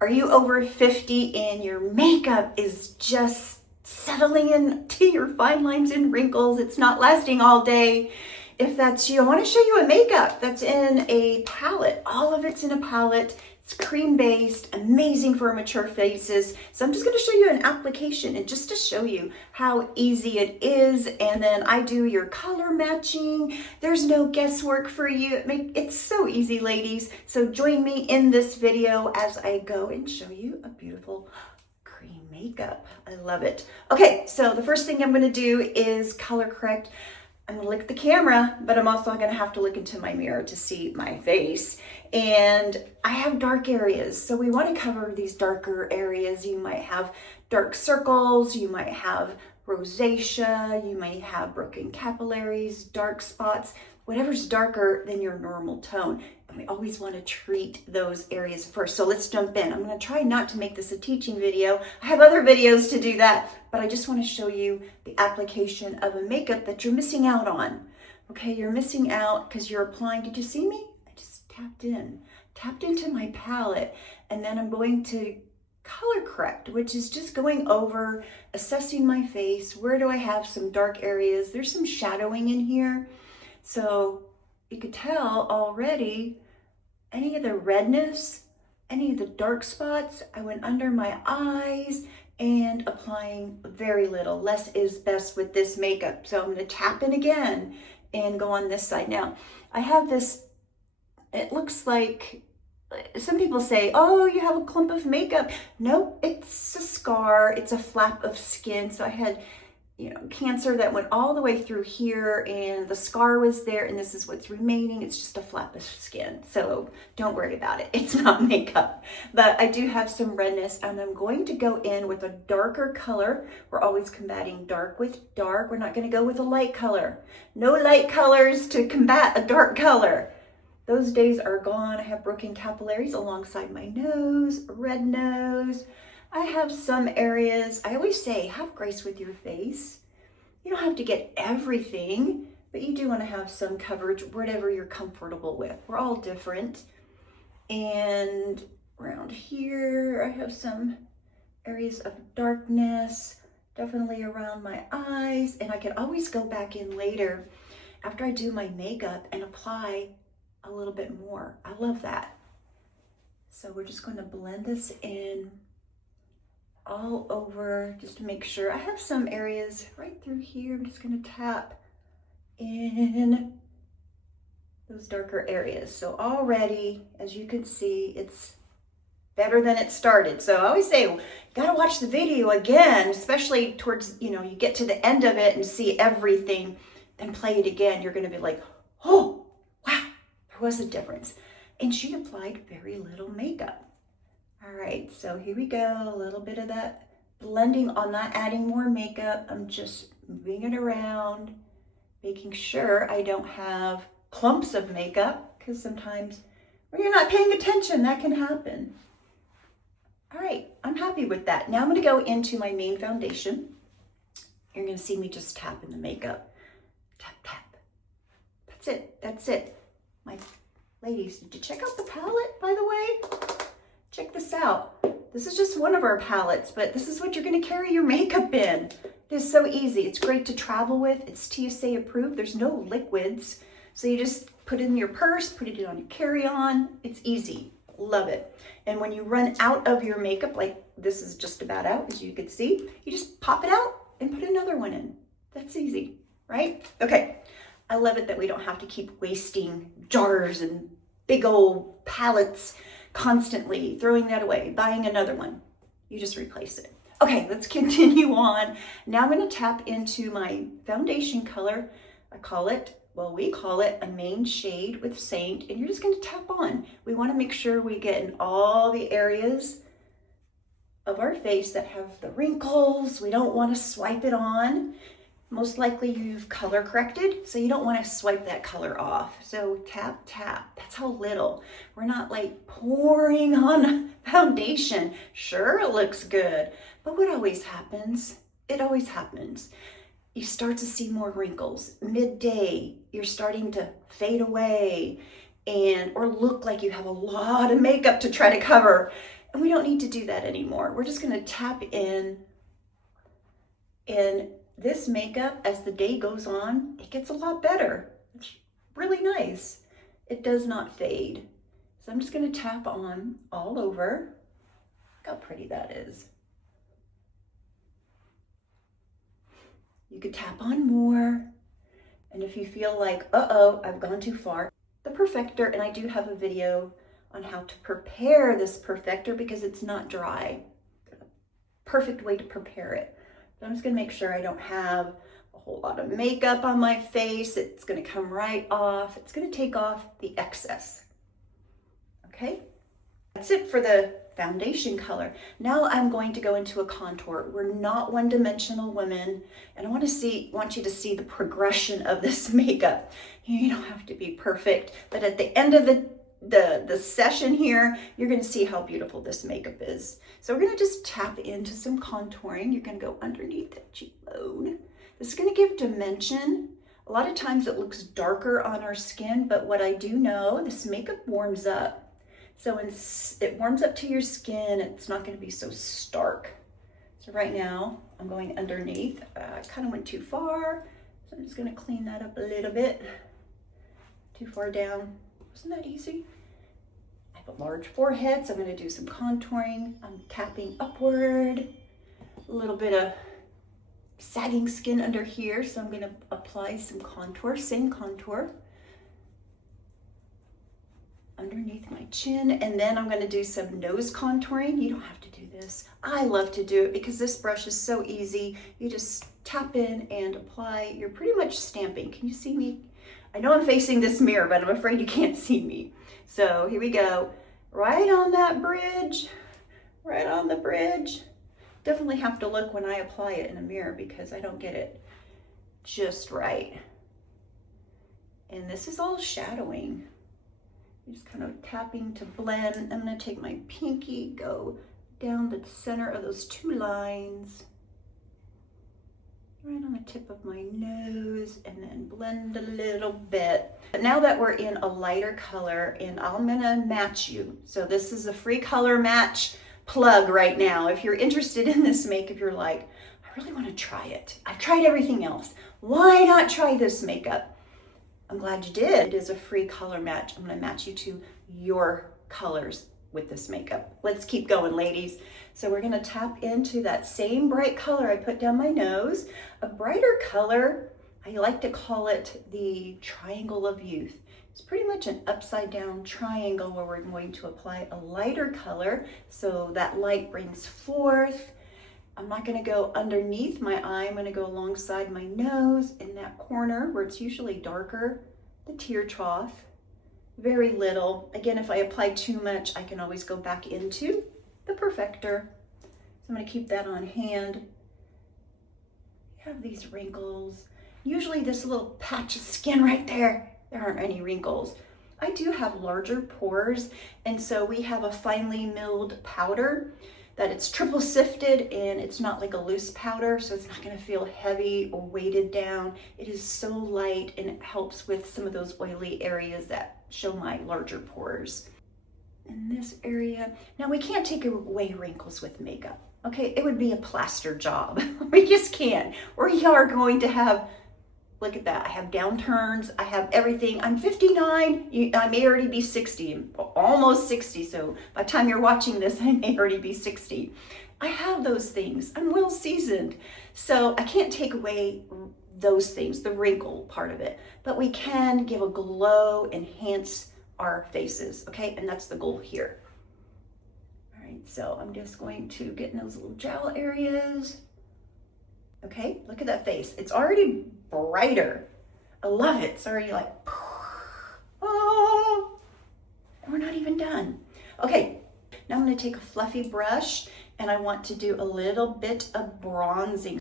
Are you over 50 and your makeup is just settling into your fine lines and wrinkles? It's not lasting all day. If that's you, I want to show you a makeup that's in a palette. All of it's in a palette. It's cream based, amazing for mature faces. So I'm just going to show you an application and just to show you how easy it is. And then I do your color matching. There's no guesswork for you. It's so easy, ladies. So join me in this video as I go and show you a beautiful cream makeup. I love it. Okay, so the first thing I'm going to do is color correct. I'm gonna look at the camera, but I'm also gonna have to look into my mirror to see my face. And I have dark areas, so we wanna cover these darker areas. You might have dark circles, you might have rosacea, you might have broken capillaries, dark spots, whatever's darker than your normal tone. And we always wanna treat those areas first. So let's jump in. I'm gonna try not to make this a teaching video. I have other videos to do that, but I just wanna show you the application of a makeup that you're missing out on. Okay, you're missing out because you're applying, did you see me? I just tapped into my palette, and then I'm going to color correct, which is just going over, assessing my face. Where do I have some dark areas? There's some shadowing in here. So you could tell already any of the redness, any of the dark spots, I went under my eyes and applying very little. Less is best with this makeup. So I'm gonna tap in again and go on this side. Now, I have this, it looks like, some people say, oh, you have a clump of makeup. No, it's a scar, it's a flap of skin. So I had, cancer that went all the way through here and the scar was there and this is what's remaining. It's just a flap of skin. So don't worry about it. It's not makeup, but I do have some redness and I'm going to go in with a darker color. We're always combating dark with dark. We're not going to go with a light color. No light colors to combat a dark color. Those days are gone. I have broken capillaries alongside my nose, red nose. I have some areas, I always say, have grace with your face. You don't have to get everything, but you do want to have some coverage, whatever you're comfortable with. We're all different. And around here, I have some areas of darkness, definitely around my eyes. And I can always go back in later after I do my makeup and apply a little bit more. I love that. So we're just going to blend this in all over just to make sure. I have some areas right through here. I'm just going to tap in those darker areas. So already, as you can see, it's better than it started. So I always say, you got to watch the video again, especially towards, you get to the end of it and see everything, then play it again. You're going to be like, oh, wow, there was a difference. And she applied very little makeup. All right, so here we go, a little bit of that blending. I'm not adding more makeup. I'm just moving it around, making sure I don't have clumps of makeup, because sometimes when you're not paying attention, that can happen. All right, I'm happy with that. Now I'm gonna go into my main foundation. You're gonna see me just tap in the makeup. Tap, tap. That's it. My ladies, did you check out the palette, by the way? Check this out. This is just one of our palettes, but this is what you're gonna carry your makeup in. It is so easy. It's great to travel with. It's TSA approved. There's no liquids. So you just put it in your purse, put it on your carry-on. It's easy. Love it. And when you run out of your makeup, like this is just about out, as you can see, you just pop it out and put another one in. That's easy, right? Okay. I love it that we don't have to keep wasting jars and big old palettes constantly, throwing that away, buying another one. You just replace it. Okay, let's continue on. Now I'm going to tap into my foundation color. We call it a main shade with Saint, and you're just going to tap on. We want to make sure we get in all the areas of our face that have the wrinkles. We don't want to swipe it on. Most likely you've color corrected, so you don't want to swipe that color off. So tap, tap. That's how little. We're not like pouring on foundation. Sure, it looks good, but what always happens? It always happens. You start to see more wrinkles. Midday, you're starting to fade away or look like you have a lot of makeup to try to cover. And we don't need to do that anymore. We're just gonna tap in. And this makeup, as the day goes on, it gets a lot better. It's really nice. It does not fade. So I'm just gonna tap on all over. Look how pretty that is. You could tap on more. And if you feel like, uh-oh, I've gone too far, the perfector, and I do have a video on how to prepare this perfector because it's not dry. Perfect way to prepare it. So I'm just gonna make sure I don't have a whole lot of makeup on my face. It's gonna come right off. It's gonna take off the excess. Okay, that's it for the foundation color. Now I'm going to go into a contour. We're not one-dimensional women, and I want you to see the progression of this makeup. You don't have to be perfect, but at the end of the session here, you're going to see how beautiful this makeup is. So we're going to just tap into some contouring. You're going to go underneath that cheekbone. This is going to give dimension. A lot of times it looks darker on our skin, but what I do know, this makeup warms up. So it warms up to your skin. It's not going to be so stark. So right now I'm going underneath. I kind of went too far. So I'm just going to clean that up a little bit. Too far down. Wasn't that easy? I have a large forehead, so I'm going to do some contouring. I'm tapping upward. A little bit of sagging skin under here, so I'm going to apply some contour, same contour, underneath my chin, and then I'm going to do some nose contouring. You don't have to do this. I love to do it because this brush is so easy. You just tap in and apply. You're pretty much stamping. Can you see me? I know I'm facing this mirror, but I'm afraid you can't see me. So here we go. Right on that bridge, right on the bridge. Definitely have to look when I apply it in a mirror because I don't get it just right. And this is all shadowing. Just kind of tapping to blend. I'm going to take my pinky, go down the center of those two lines, right on the tip of my nose, and then blend a little bit. But now that we're in a lighter color, and I'm going to match you. So this is a free color match plug right now. If you're interested in this makeup, you're like, I really want to try it. I've tried everything else. Why not try this makeup? I'm glad you did. It is a free color match. I'm going to match you to your colors with this makeup. Let's keep going, ladies. So we're going to tap into that same bright color I put down my nose. A brighter color, I like to call it the triangle of youth. It's pretty much an upside down triangle where we're going to apply a lighter color so that light brings forth. I'm not going to go underneath my eye. I'm going to go alongside my nose in that corner where it's usually darker, the tear trough. Very little. Again, if I apply too much, I can always go back into the perfector. So I'm going to keep that on hand. You have these wrinkles. Usually this little patch of skin right there, there aren't any wrinkles. I do have larger pores, and so we have a finely milled powder that it's triple sifted, and it's not like a loose powder, so it's not going to feel heavy or weighted down. It is so light, and it helps with some of those oily areas that show my larger pores. In this area, now we can't take away wrinkles with makeup, okay? It would be a plaster job. We just can't. We are going to have, look at that, I have downturns, I have everything. I'm 59, I may already be 60, almost 60, so by the time you're watching this, I may already be 60. I have those things, I'm well seasoned, so I can't take away those things, the wrinkle part of it, but we can give a glow, enhance our faces, okay? And that's the goal here. All right, so I'm just going to get in those little jowl areas. Okay, look at that face. It's already brighter. I love it. It's already like, oh, and we're not even done. Okay, now I'm going to take a fluffy brush and I want to do a little bit of bronzing.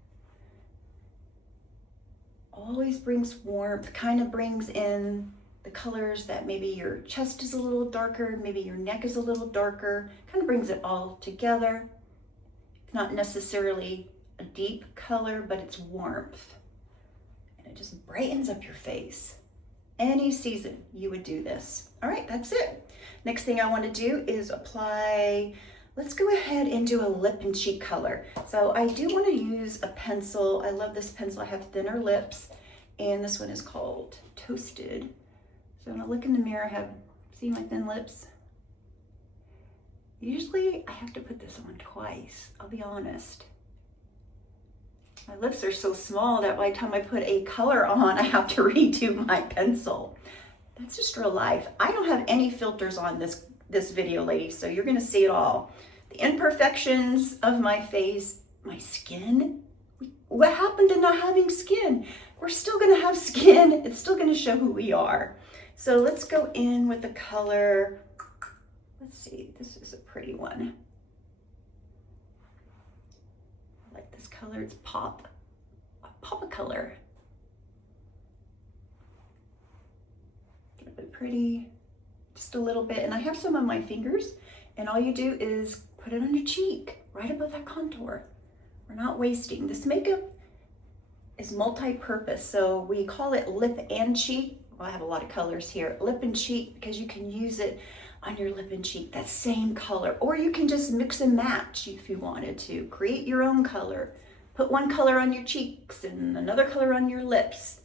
Always brings warmth, kind of brings in the colors that maybe your chest is a little darker, maybe your neck is a little darker, kind of brings it all together. It's not necessarily a deep color, but it's warmth. And it just brightens up your face. Any season you would do this. All right, that's it. Next thing I want to do is apply Let's go ahead and do a lip and cheek color. So I do want to use a pencil. I love this pencil. I have thinner lips, and this one is called Toasted. So when I look in the mirror, see my thin lips? Usually I have to put this on twice, I'll be honest. My lips are so small that by the time I put a color on, I have to redo my pencil. That's just real life. I don't have any filters on this video, ladies, so you're gonna see it all. The imperfections of my face, my skin. What happened to not having skin? We're still gonna have skin. It's still gonna show who we are. So let's go in with the color. Let's see, this is a pretty one. I like this color, it's pop a color. Get a bit pretty, just a little bit. And I have some on my fingers, and all you do is put it on your cheek, right above that contour. We're not wasting. This makeup is multi-purpose, so we call it lip and cheek. Well, I have a lot of colors here. Lip and cheek, because you can use it on your lip and cheek, that same color. Or you can just mix and match if you wanted to. Create your own color. Put one color on your cheeks and another color on your lips.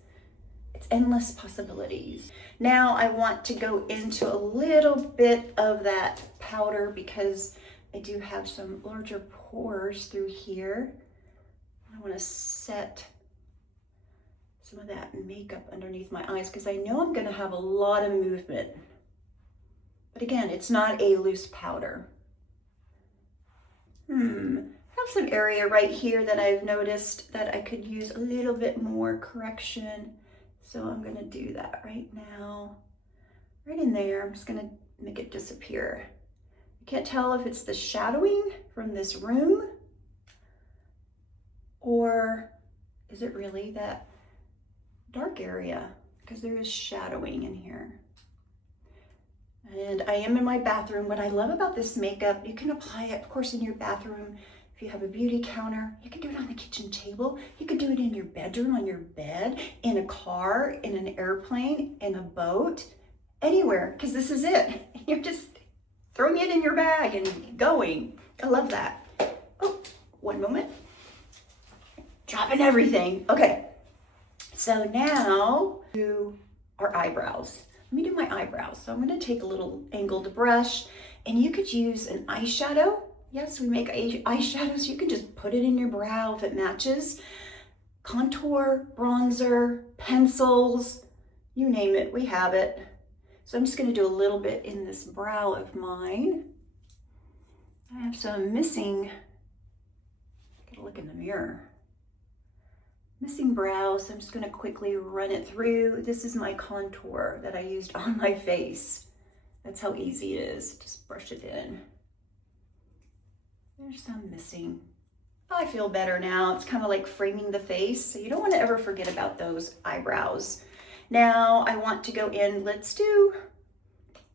It's endless possibilities. Now I want to go into a little bit of that powder because I do have some larger pores through here. I want to set some of that makeup underneath my eyes because I know I'm going to have a lot of movement. But again, it's not a loose powder. I have some area right here that I've noticed that I could use a little bit more correction. So I'm going to do that right now. Right in there, I'm just going to make it disappear. I can't tell if it's the shadowing from this room or is it really that dark area, because there is shadowing in here. And I am in my bathroom. What I love about this makeup, you can apply it, of course, in your bathroom. If you have a beauty counter, you can do it on the kitchen table. You can do it in your bedroom, on your bed, in a car, in an airplane, in a boat, anywhere, because this is it. You're just throwing it in your bag and going. I love that. Oh, one moment. Dropping everything. Okay, so now to our eyebrows. Let me do my eyebrows. So I'm going to take a little angled brush, and you could use an eyeshadow. Yes, we make eyeshadows. You can just put it in your brow if it matches. Contour, bronzer, pencils, you name it, we have it. So I'm just going to do a little bit in this brow of mine. I have some missing, gotta look in the mirror. Missing brow, so I'm just going to quickly run it through. This is my contour that I used on my face. That's how easy it is. Just brush it in. There's some missing. I feel better now. It's kind of like framing the face, so you don't want to ever forget about those eyebrows. Now I want to go in, let's do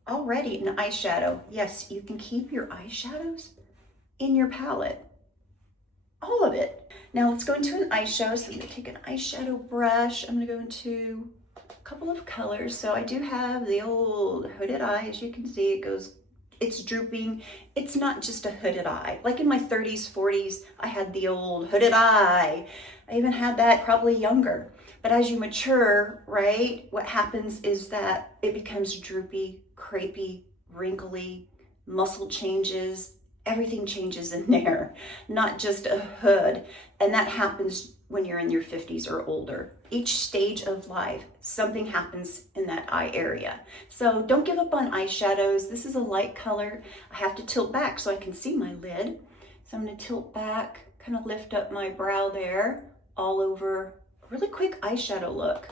already an eyeshadow. Yes, you can keep your eyeshadows in your palette. All of it. Now let's go into an eyeshadow. So I'm going to take an eyeshadow brush. I'm going to go into a couple of colors. So I do have the old hooded eye. As you can see, it's drooping. It's not just a hooded eye. Like in my 30s, 40s, I had the old hooded eye. I even had that probably younger. But as you mature, right, what happens is that it becomes droopy, crepey, wrinkly, muscle changes, everything changes in there, not just a hood. And that happens when you're in your 50s or older. Each stage of life, something happens in that eye area. So don't give up on eyeshadows. This is a light color. I have to tilt back so I can see my lid. So I'm going to tilt back, kind of lift up my brow there, all over. A really quick eyeshadow look.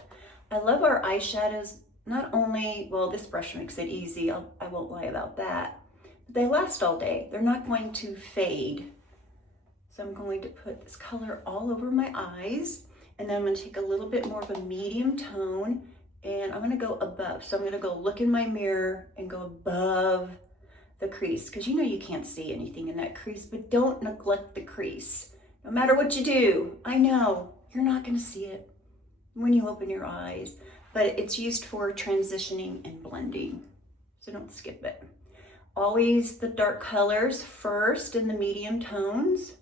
I love our eyeshadows. Not only, well, this brush makes it easy. I won't lie about that. They last all day. They're not going to fade. So I'm going to put this color all over my eyes, and then I'm going to take a little bit more of a medium tone, and I'm going to go above. So I'm going to go look in my mirror and go above the crease, because you know you can't see anything in that crease, but don't neglect the crease. No matter what you do, I know you're not going to see it when you open your eyes, but it's used for transitioning and blending, so don't skip it. Always the dark colors first and the medium tones,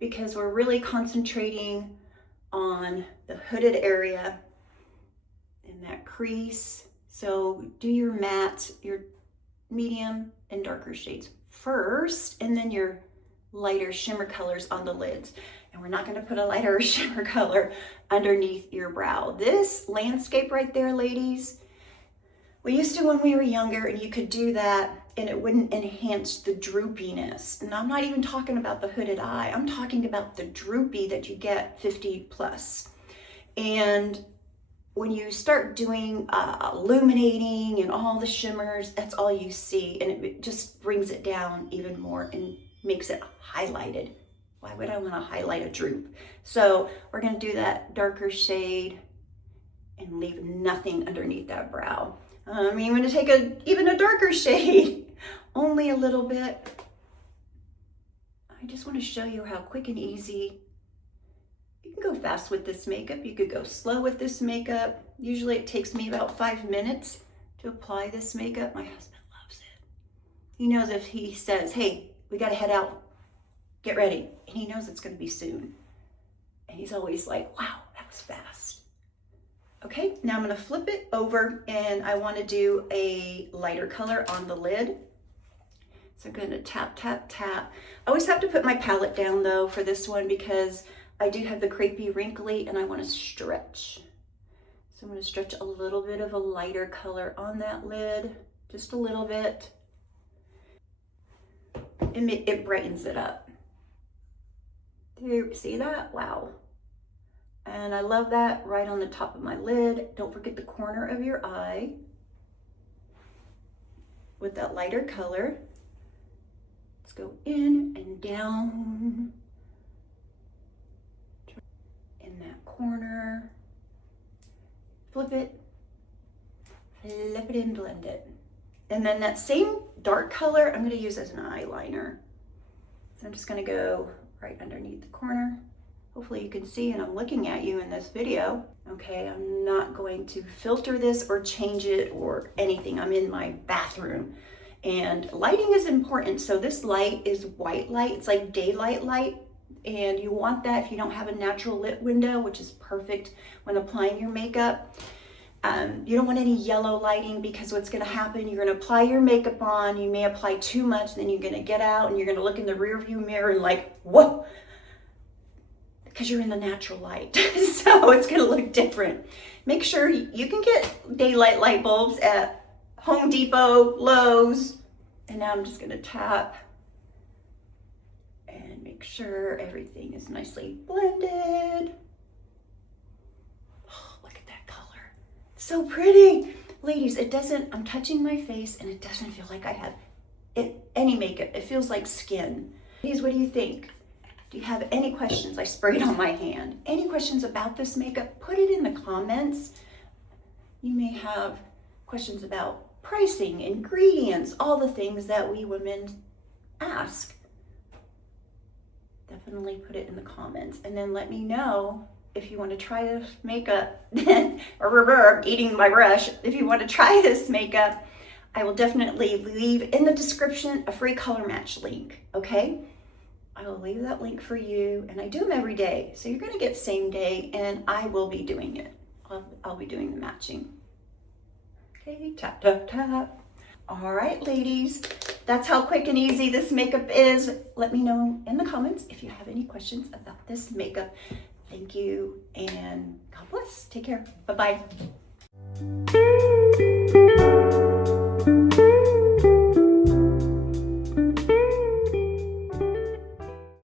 because we're really concentrating on the hooded area and that crease. So do your mattes, your medium and darker shades first, and then your lighter shimmer colors on the lids. And we're not going to put a lighter shimmer color underneath your brow. This landscape right there, ladies, we used to when we were younger, and you could do that and it wouldn't enhance the droopiness. And I'm not even talking about the hooded eye. I'm talking about the droopy that you get 50 plus. And when you start doing illuminating and all the shimmers, that's all you see. And it just brings it down even more and makes it highlighted. Why would I want to highlight a droop? So we're going to do that darker shade and leave nothing underneath that brow. I'm going to take even a darker shade, only a little bit. I just want to show you how quick and easy. You can go fast with this makeup. You could go slow with this makeup. Usually it takes me about 5 minutes to apply this makeup. My husband loves it. He knows if he says, hey, we got to head out, get ready. And he knows it's going to be soon. And he's always like, wow, that was fast. Okay, now I'm going to flip it over, and I want to do a lighter color on the lid. So I'm going to tap, tap, tap. I always have to put my palette down though for this one, because I do have the crepey wrinkly and I want to stretch. So I'm going to stretch a little bit of a lighter color on that lid, just a little bit. And it brightens it up. Do you see that? Wow. And I love that right on the top of my lid. Don't forget the corner of your eye with that lighter color. Let's go in and down in that corner. Flip it and blend it. And then that same dark color I'm going to use as an eyeliner. So I'm just going to go right underneath the corner. Hopefully you can see, and I'm looking at you in this video. Okay, I'm not going to filter this or change it or anything. I'm in my bathroom, and lighting is important. So this light is white light. It's like daylight light, and you want that if you don't have a natural lit window, which is perfect when applying your makeup. You don't want any yellow lighting, because what's going to happen, you're going to apply your makeup on, you may apply too much, then you're going to get out and you're going to look in the rear view mirror and like, whoa, because you're in the natural light. So it's going to look different. Make sure you can get daylight light bulbs at Home Depot, Lowe's. And now I'm just going to tap and make sure everything is nicely blended. Oh, look at that color. It's so pretty. Ladies, I'm touching my face and it doesn't feel like I have any makeup. It feels like skin. Ladies, what do you think? Do you have any questions? I sprayed on my hand. Any questions about this makeup? Put it in the comments. You may have questions about pricing, ingredients, all the things that we women ask. Definitely put it in the comments, and then let me know if you want to try this makeup. Or eating my brush. If you want to try this makeup, I will definitely leave in the description a free color match link, okay? I will leave that link for you, and I do them every day. So you're going to get same day, and I will be doing it. I'll be doing the matching. Okay, tap, tap, tap. All right, ladies, that's how quick and easy this makeup is. Let me know in the comments if you have any questions about this makeup. Thank you, and God bless. Take care. Bye-bye.